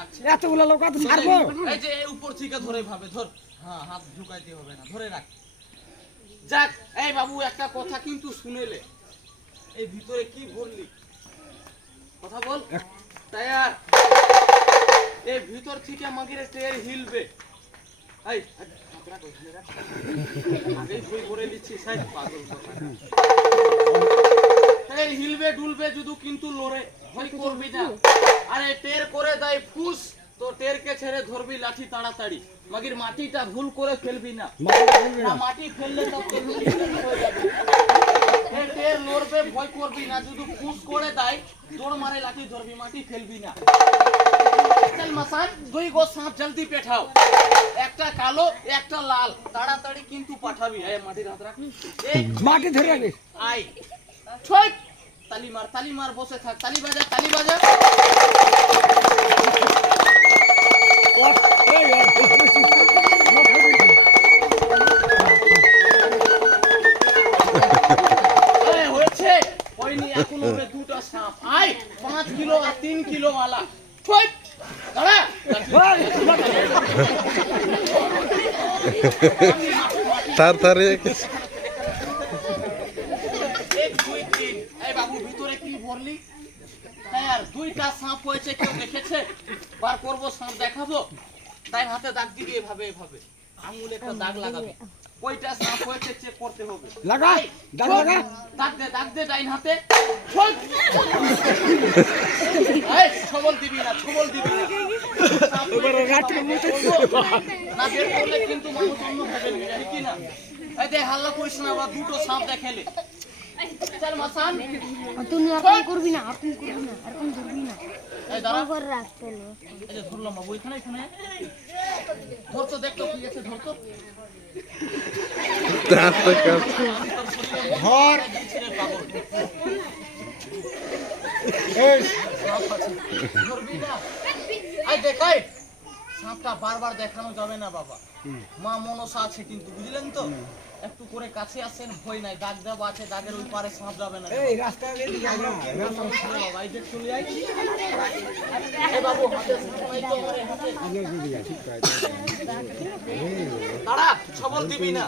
লাগছে এতগুলা লোক তো ছাড়বো এই যে এই উপর থেকে ধরে ভাবে ধর হ্যাঁ হাত ঢুকাইতে হবে না ধরে রাখ যাক এই বাবু একটা কথা কিন্তু শুনেলে এই ভিতরে কি বললি কথা বল তৈয়ার এই ভিতর থেকে মাগিরে টের হিলবে এই হাতরা কইখানে রাখ আগেই বই করে দিচ্ছি সাইড পাগল কথা এই হিলবে ডুলবে যদি কিন্তু লড়ে ভয় করবি না আরে টের করে দেয় ফুস তো টেরকে ছেড়ে ধরবি লাঠি তাড়াতাড়ি মাগির মাটিটা ভুল করে ফেলবি না না মাটি ফেললে তো হয়ে যাবে এই টের লড়বে ভয় করবি না যদি ফুস করে দেয় দৌড় মারে লাঠি ধরবি মাটি ফেলবি না চল মাসান দুই গো সাপ জলদি পেঠাও একটা কালো একটা লাল তাড়াতাড়ি কিন্তু পাঠাবি এই মাটির হাত রাখ এই মাটি ধরে রাখিস আই ছয় তালি মার বসে থাক তালি বাজা এই হয়েছে হয়নি এখন হবে দুটো সাপ আই 5 কিলো আর 3 কিলো वाला ছয় দাঁড়া তার তারে দুইটা সাপ হয়েছে কেউ দেখেছে বার করবো সাপ দেখাবো তাই হাতে দাগ দিবি এভাবে আঙুলে একটা দাগ লাগাবে কয়টা সাপ হয়েছে চেক করতে হবে লাগা দাগ লাগা দাগ দে ডাইন হাতে এই ছবল দিবি না এবারে রাত্রে মতো না বের করলে কিন্তু মানুষ অন্য ভাবে নিয়ে যায় কি না এই দে হাল্লা করিস না বা দুটো সাপ দেখালে চল মাসান তুই আপনি করবি না আর কোন ধরবি না এই দাঁড়া করে রাখতে লো এই যে ধরলাম বাবু এখানে ধরতো দেখতো কি আছে ধরতো ধর এই ধরবি না আই দেখাই সাপটা বারবার দেখানো যাবে না বাবা মা মনসা আছে কিন্তু বুঝলেন তো একটু করে কাছে আসেন ভয় নাই দাগ দেওয়া আছে দাগের ওই পারে সাপ যাবে না এই রাস্তা দিয়ে যাই না রাস্তা বাবা এই যে চলে আই এই বাবু হাতে সময় তো আমারে হাতে আগে দিয়ে যাই ঠিক আছে দাঁড়া ছবল দিবি না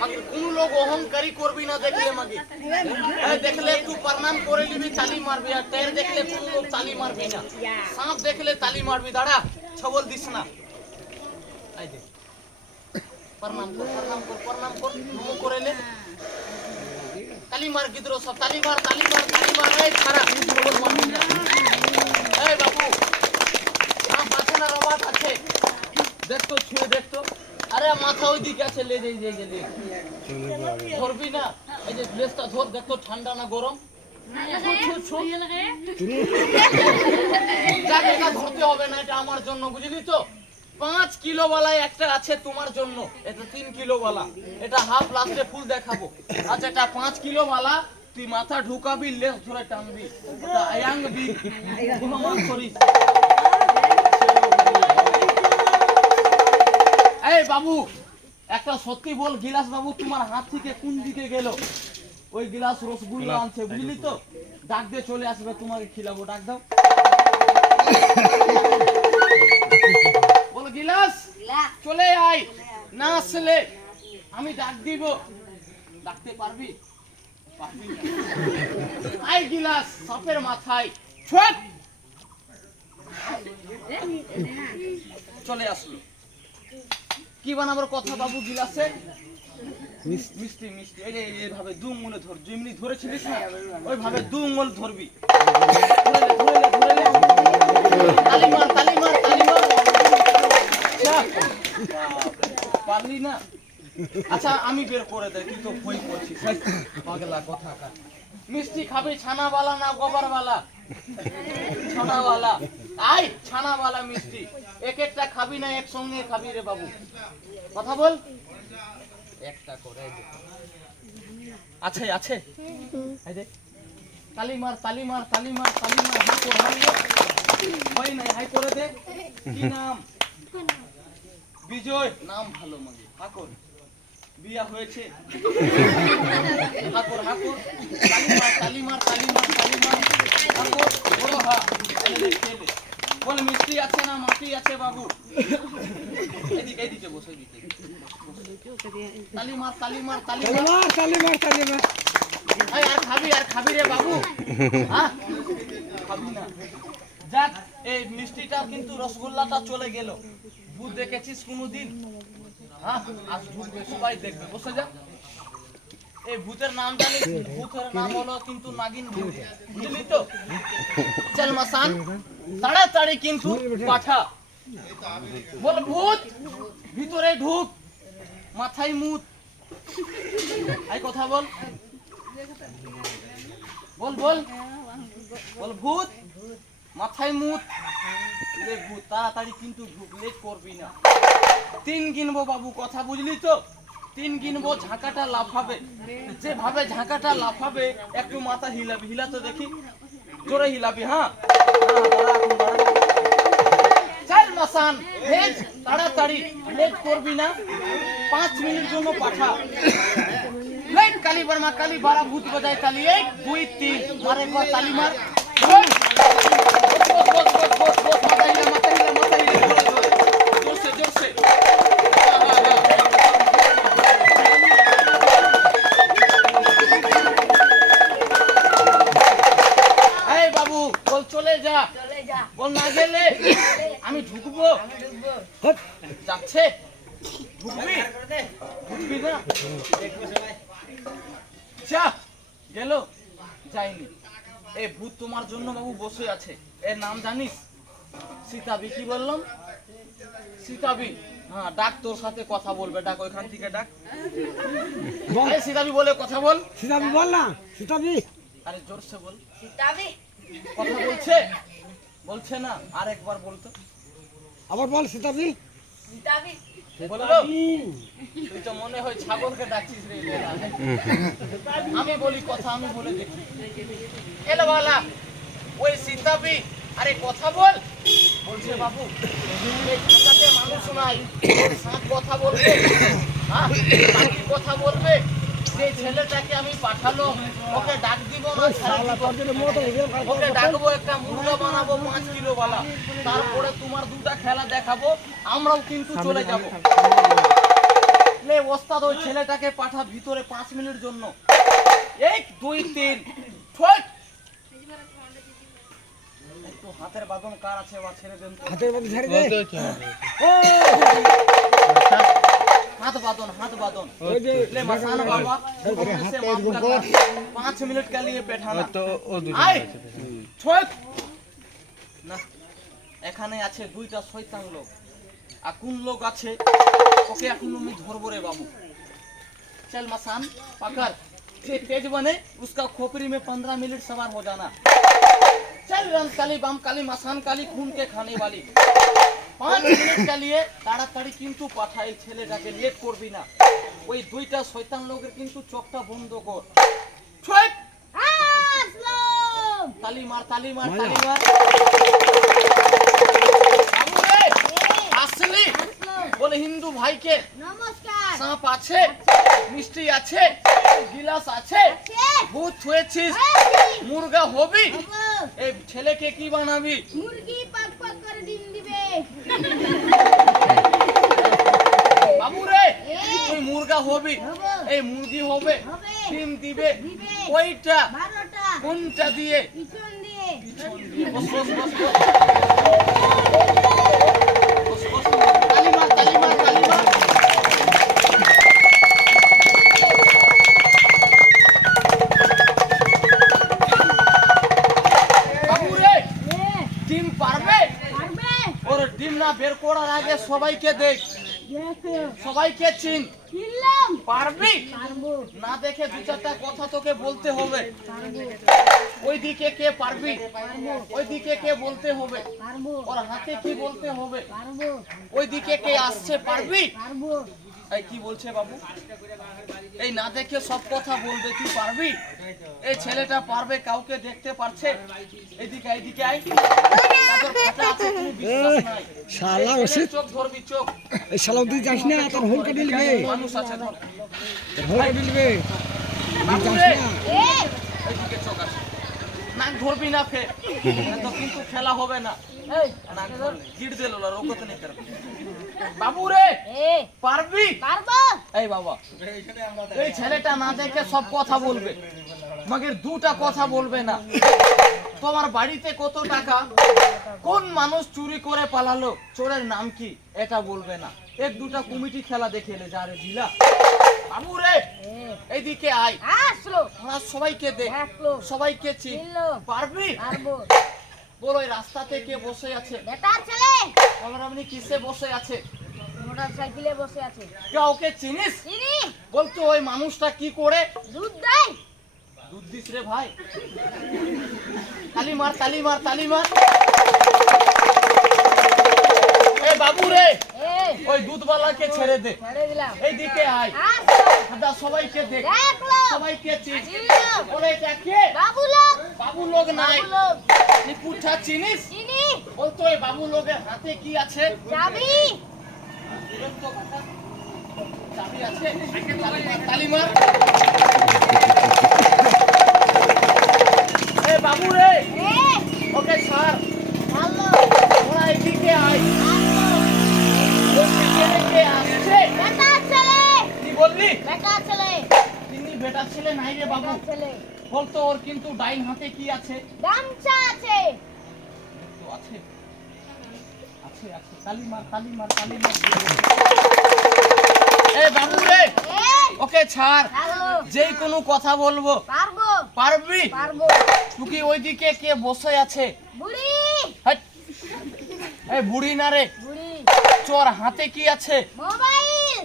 মাগি কোন লোক অহংকারী করবি না দেখলে মাগি এই দেখলে একটু প্রণাম করে নিবি তালি মারবি আর টের দেখলে কোন লোক তালি মারবি না সাপ দেখলে তালি মারবি দাঁড়া ছবল দিস না আই দেখ प्रणाम कर नमो करे ले ताली मार गिदरो सब ताली मार ए छाड़ा बोल मार ए बाबू हां पाछे ना रबात আছে দেখ তো ছুঁয়ে দেখ তো আরে মাথা ওই দিকে আছে ले दे ধরবি না এই যে গ্লাসটা ধর দেখ তো ঠান্ডা না গরম ছু জায়গাটা ধরতে হবে না এটা আমার জন্য বুঝলি তো 5 কিলো वाला একটা আছে তোমার জন্য এটা 3 কিলো वाला এটা হাফ লাস্টে ফুল দেখাবো আচ্ছা এটা 5 কিলো वाला তুই মাথা ঢুকাবি লেস ধরে টানবি এটা আয়াং বি ঘুমান করিস এই বাবু একটা সত্যি বল গিলাস বাবু তোমার হাত থেকে কোন দিকে গেল ওই গিলাস রসগোল্লা আনছে বুঝলি তো ডাক দিয়ে চলে আসবে তোমাকে খিলাবো ডাক দাও বল গিলাস চলে আয় না আসলে আমি ডাক দিব ডাকতে পারবি আয় গিলাস সাপের মাথায় ছক চলে আসলো কি বানাবার কথা বাবু গিলাসে মিষ্টি এই যে এইভাবে দু আঙ্গুলে ধর যেমনি ধরেছিলিস না ওইভাবে দু আঙ্গুল ধরবি ধরে তালি মার পারলি না আচ্ছা আমি বের করে দেই তুই তো ভয় করছিস পাগলা কথা কা মিষ্টি খাবি ছানাওয়ালা না গোবরওয়ালা ছানাওয়ালা আই ছানাওয়ালা মিষ্টি এক একটা খাবি না একসঙ্গে খাবি রে বাবু কথা বল একটা করে দে আছে এই দেখ তালি মার হাই কর হয় না হাই করে দে কি নাম বিজয় নাম ভালো মানে হাকর বিয়া হয়েছে হাকর তালি মার হাকর বড় হা ছেলে বল মিষ্টি আছে না মাটি আছে বাবু? এদিকে এদিকে বসে দিতে। তালি মার তালি মার তালি মার। এই আর খাবি রে বাবু? হ্যাঁ খাবি না? যাক এই মিষ্টিটা কিন্তু রসগোল্লাটা চলে গেল। ভূত দেখেছিস কোনোদিন? হ্যাঁ আজ ঢুকবে সবাই দেখবে, বসে যা। এই ভূতের নাম জানিস? ভূতের নাম হলো কিন্তু নাগিন ভূত, বুঝলি তো? চল মাসান তাড়াতাড়ি কিন্তু পাঠা। বল ভূত ভিতরে ঢুক, মাথায় মুত। এই কথা বল, বল বল বল ভূত মাথায় মুত। রে ভূত তাড়াতাড়ি কিন্তু ঢুক, লেট করবি না। 3 গিনবো বাবু, কথা বুঝলি তো? 3 গিনবো, ঝাঁকাটা লাফাবে। যেভাবে ঝাঁকাটা লাফাবে একটু মাথা হিলাবি, হিলা তো দেখি, জোরে হিলাবি। হ্যাঁ চল মাসান ভেজ, তাড়াতাড়ি লেট করবি না। 5 মিনিট জন্য পাঠা। লেট কালী বর্মা কালী বারা ভূত বাজায় তালি। 1 2 3 মার, একবার তালি মার। বস বস বস বস বস, মাথা হিলা মাথা হিলা মাথা হিলা, জোরসে জোরসে। এই বাবু বল চলে যা, বল না গেলে আমি ঢুকবো। যাচ্ছে ঢুকবি ঢুকবি না? যা গেল, যাইনি। এই ভূত তোমার জন্য বাবু বসে আছে। এর নাম জানিস? সীতাবি। কি বললাম? সীতাবি। হ্যাঁ ডাক, তোর সাথে কথা বলবে, ডাক ওইখান থেকে ডাক। এই সীতাবি বলে কথা বল। সীতাবি বল না, সীতাবি। আরে জোরসে বল। সীতাবি কথা বলছে? বলছে না, আরেকবার বলতো। আবার বল সীতাবি। সীতাবি বললো? তুই তো মনে হয় ছাগলকে ডাকছিস রে। আমি বলি কথা, আমি বলে দেখি। এলো বালা ওই সীতাবি, আরে কথা বল। বলছে বাবু এই ঢাকাতে মানুষ নাই, সাপ কথা বলবে, হ্যাঁ পাখি কথা বলবে। যে ছেলেটাকে আমি পাঠালো ওকে ডাক দিব না, ওকে ডাকবো, একটা মুরগা বানাবো 5 কিলো বালা, তারপরে তোমার 2টা খেলা দেখাবো, আমরাও কিন্তু চলে যাব। লে ওস্তাদ ওই ছেলেটাকে পাঠা ভিতরে 5 মিনিট জন্য। 1 2 3 ঠোক। একটু হাতের বাঁধন কার আছে বা ছেড়ে দেন তো। হাতের মধ্যে ঝাড়ি দে। हाथ बादन हाथ बादन ওই যে ले मसान बाबा से माफ करना 5 मिनट के लिए बैठाना तो आए छोड़ ना এখানে আছে দুইটা শয়তান লোক আর কোন লোক আছে ওকে এখন আমি ধরবো রে বাবু चल मसान पकड़ से तेज बने उसका खोपड़ी में 15 मिनट सवार हो जाना चल रम काली बम काली मसान काली खून के खाने वाली 5 মিনিট চালিয়ে তাড়াতাড়ি কিন্তু পাঠাই ছেলেটাকে লেট করবি না ওই দুইটা শয়তান লোকের কিন্তু চোখটা বন্ধ কর ছয় আসলাম তালি মার তালি মার তালি মার বাবু রে আসলি বলে হিন্দু ভাইকে নমস্কার সাপ আছে মিষ্টি আছে গিলাস আছে ভূত হয়েছিস মুরগা হবি এই ছেলেকে কি বানাবি মুরগি পাক পাক করে ডিম দিবে বাবু রে তুই মুরগা হবি এই মুরগি হবে ডিম দিবে কয়টা 12টা কোনটা দিয়ে পিছন দিয়ে বস বস বস বস বস তালি মার তালি মার তালি মার বাবু রে ডিম পারবে পারবে ওর ডিম না বের করার আগে সবাইকে দেখ দেখো সবাইকে চিন কিনলাম পারবি পারবো না দেখে দু চারটা কথা তোকে বলতে হবে পারবো ওইদিকে কে পারবি ওইদিকে কে বলতে হবে পারবো ওর হাতে কি বলতে হবে পারবো ওইদিকে কে আসছে পারবি পারবো এই কি বলছে বাবু এই না দেখে সব কথা বলবে তুই পারবি এই ছেলেটা পারবে কাউকে দেখতে পারছে এইদিকে এইদিকে আই তাদের কথা আছে কোনো বিশ্বাস নাই শালা ওসে চোখ ধরবি চোখ এই শালা তুই যাস না তোর হোল কাটি লিবে মানুষ আছে ধর হোল কাটি লিবে বাবু যাস রে না এইদিকে চোখ আছে নাক ধরবি না ফের তো কিন্তু খেলা হবে না এই নাক ধর গিট দিল না রোকতে নেই করবি বাবু রে এ পারবি পারবো এই বাবা এই ছেলেটা না দেখে সব কথা বলবে মগের দুটা কথা বলবে না তোমার বাড়িতে কত টাকা কোন মানুষ চুরি করে পালালো চোরের নাম কি এটা বলবে না এক দুটা কমিটি খেলা দেখে এলে যা রে দিলা বাবু রে এইদিকে আয় আসলো আমরা সবাইকে দেখ আসলো সবাইকে চিন চিনলো পারবি পারবো বল ওই রাস্তাতে কে বসে আছে বেটার ছেলে আমার আপনি কিসে বসে আছে মোটরসাইকেলে বসে আছে কে ওকে চিনিস চিনি বলতো ওই মানুষটা কি করে দুধ দেয় দুধ দিস রে ভাই তালি মার তালি মার তালি মার এ বাবু রে এ ওই দুধওয়ালাকে ছেড়ে দে ছেড়ে দিলাম এইদিকে আয় আসলো দাদা সবাইকে দেখ দেখলো সবাইকে চিন চিনলো ওরে এটা কে বাবু লোক বাবু লোক নাই বাবু লোক তুই পুঠা চিনিস চিনি বলতো ওই বাবু লোকের হাতে কি আছে যাবি বলতো কথা চাবি আছে তালি মার তালি মার এ বাবু রে এ ওকে ছাড় ভালো ওরা এদিকে আয় আসলো ওই ছেলেকে আসছে বেটার ছেলে কি বললি বেটার ছেলে তিনি বেটা ছেলে নাই রে বাবু বেটার ছেলে বলতো ওর কিন্তু ডাইন হাতে কি আছে গামছা আছে তো আছে আছে আছে তালি মার তালি মার তালি মার এ বাবু রে এ ওকে ছাড় ভালো যেই কোনো কথা বলবো পারবো পারবি পারবো তুই ওইদিকে কে বসে আছে বুড়ি হাট। এই বুড়ি না রে বুড়ি চোর হাতে কি আছে মোবাইল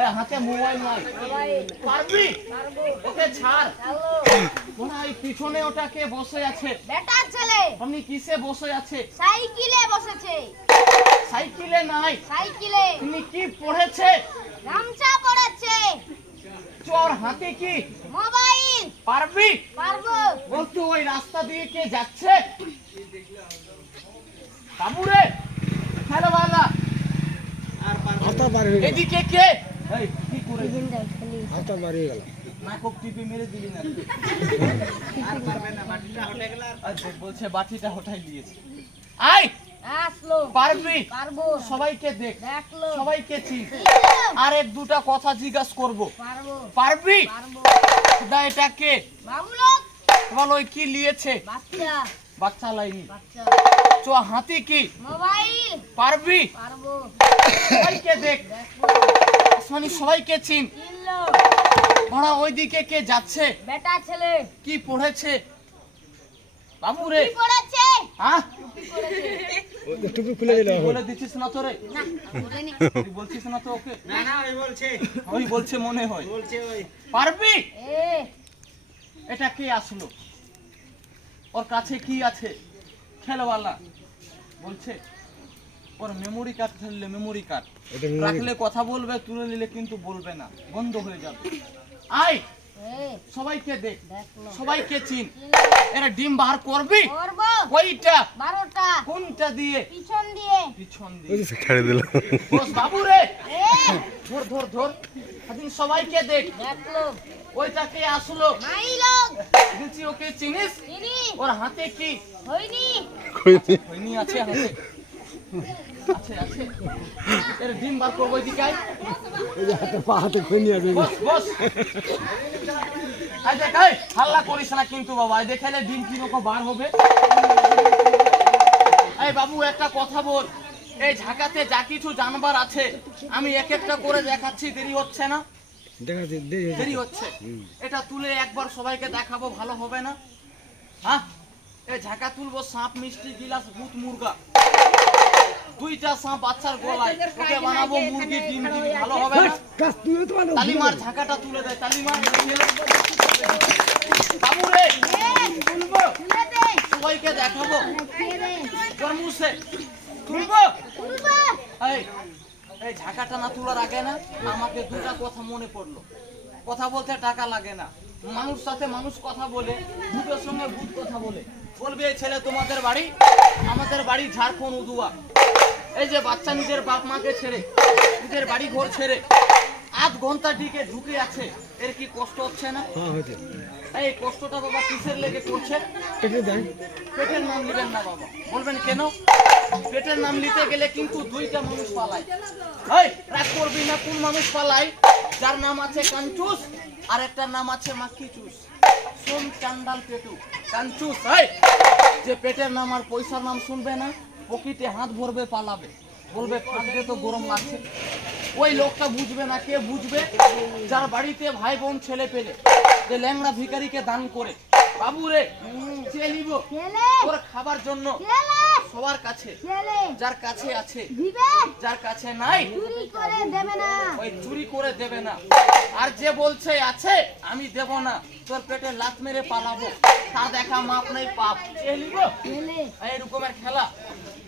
এই হাতে মোবাইল নাই মোবাইল পারবি পারবো ওকে ছাড় ভালো ওরা এই পিছনে ওটা কে বসে আছে বেটার ছেলে আপনি কিসে বসে আছে সাইকেলে বসেছে সাইকেলে নাই সাইকেলে তুমি কি পড়েছে গামছা পরেছে চোর হাতে কি মোবাইল পারবি পারবো বলতো ওই রাস্তা দিয়ে কে যাচ্ছে বাবু রে হ্যালো বাবা হাতা বাড়ি হয়ে গেল এদিকে কে এই কি করে হাতা বাড়ি হয়ে গেল নাকক টিপে মেরে দিলি না আর পারবে না বাটিটা হটে গেল আচ্ছা বলছে বাটিটা হটাই দিয়েছে আয় আসলো পারবি পারবো সবাইকে দেখ দেখলো সবাইকে চিন চিনলো। আর এক দুটা কথা জিজ্ঞাসা করব পারবো পারবি পারবো খুদা এটা কে বাবু লোক বল ওই কি লিয়েছে বাচ্চা বাচ্চা লাইনি বাচ্চা চো হাতি কি মোবাইল পারবি পারবো সবাইকে দেখ দেখবো আসমানি সবাইকে চিন চিনলো ওরা ওইদিকে কে যাচ্ছে বেটা ছেলে কি পড়েছে বাবু রে কি পড়েছে হ্যাঁ কি পড়েছে টুপি খুলে দিল বলে দিচ্ছিস না তো রে না বলেনি তুই বলছিস না তো ওকে না না ওই বলছে ওই বলছে মনে হয় বলছে ওই পারবি এ এটা কে আসলো ওর কাছে কি আছে খেলওয়ালা বলছে ওর মেমোরি কার্ড থাকলে মেমোরি কার্ড এটা memory রাখলে কথা বলবে তুলে নিলে কিন্তু বলবে না বন্ধ হয়ে যাবে আয় এ সবাইকে দেখ দেখলো সবাইকে চিন এরা ডিম বার করবি করবো ওইটা 12টা কোনটা দিয়ে পিছন দিয়ে পিছন ওই দিয়ে যে ছেড়ে দিলাম বস বাবু রে এ ধর ধর ধর এখন সবাইকে দেখ দেখলো ওইটাকে আসলো মাই লোক বলছি ওকে চিনিস চিনি ওর হাতে কি হয়নি হয়নি আছে হাতে আছে আছে এর ডিম বার করবো এদিকে আয়। এই যে হাতে পা হাতে খুলে নিয়ে যাবে বস বস আই দেখ আয় হাল্লা করিস না কিন্তু বাবা আই দেখালে ডিম কি রকম বার হবে এই বাবু একটা কথা বল এই ঝাঁকাতে যা কিছু জানবার আছে আমি এক একটা করে দেখাচ্ছি দেরি হচ্ছে না দেখা দেরি হচ্ছে এটা তুলে একবার সবাইকে দেখাবো ভালো হবে না হ্যাঁ এই ঝাঁকা তুলবো সাপ মিষ্টি গিলাস ভূত মুরগা দুইটা সাপ বাচ্চার গলায় ওকে বানাবো মুরগি ডিম ডিম ভালো হবে না কাজ তুই তো ভালো তালিমার ঝাঁকাটা তুলে দেয় তালিমার বাবু রে তুলবো তুলে দে সবাইকে দেখাবো খেয়ে দে কর্মুসে তুলবো তুলবো এই এই ঝাঁকাটা না তোলার আগে না আমাকে দুটা কথা মনে পড়লো কথা বলতে টাকা লাগে না মানুষ সাথে মানুষ কথা বলে ভূতের সঙ্গে ভূত কথা বলে বলবে এই ছেলে তোমাদের বাড়ি আমাদের বাড়ি ঝাড়খণ্ড উদুয়া এই যে বাচ্চা নিজের বাপ মাকে ছেড়ে নিজের বাড়ি ঘর ছেড়ে আধ ঘন্টা দিকে ঢুকে আছে এর কি কষ্ট হচ্ছে না হ্যাঁ হয়েছে এই কষ্টটা বাবা কিসের লেগে করছে? কেটে দেন পেটের নাম নিবেন না বাবা। বলবেন কেন? পেটের নাম নিতে গেলে কিন্তু দুইটা মানুষ পালায়। এই রাগ করবি না, কোন মানুষ পালায়? যার নাম আছে কাঞ্চুস আর একটা নাম আছে মাক্কি চুস। শোন চান্ডাল পেটু কাঞ্চুস, এই যে পেটের নাম আর পয়সার নাম শুনবে না, পকেটে হাত ভরবে পালাবে, বলবে ফাটবে তো গরম লাগছে। ওই লোকটা বুঝবে না, কে বুঝবে? যার বাড়িতে ভাই বোন ছেলে পেলে যে ল্যাংড়া ভিখারিকে দান করে, বাবু রে চেয়ে নিব ছেলে তোর খাবার জন্য ছেলে সবার কাছে, ছেলে যার কাছে আছে, দিবে যার কাছে নাই চুরি করে দেবে না ওই চুরি করে দেবে না। আর যে বলছে আছে আমি দেব না, তোর পেটে লাত মেরে পালাবো, তার দেখা মাপ নেই পাপ। চেয়ে নিব ছেলে এই রকমের খেলা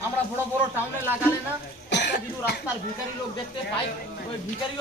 আমরা বড় বড় টাউনে লাগালে না, একটা যদি রাস্তার ভিখারি লোক দেখতে পাই, ওই ভিখারি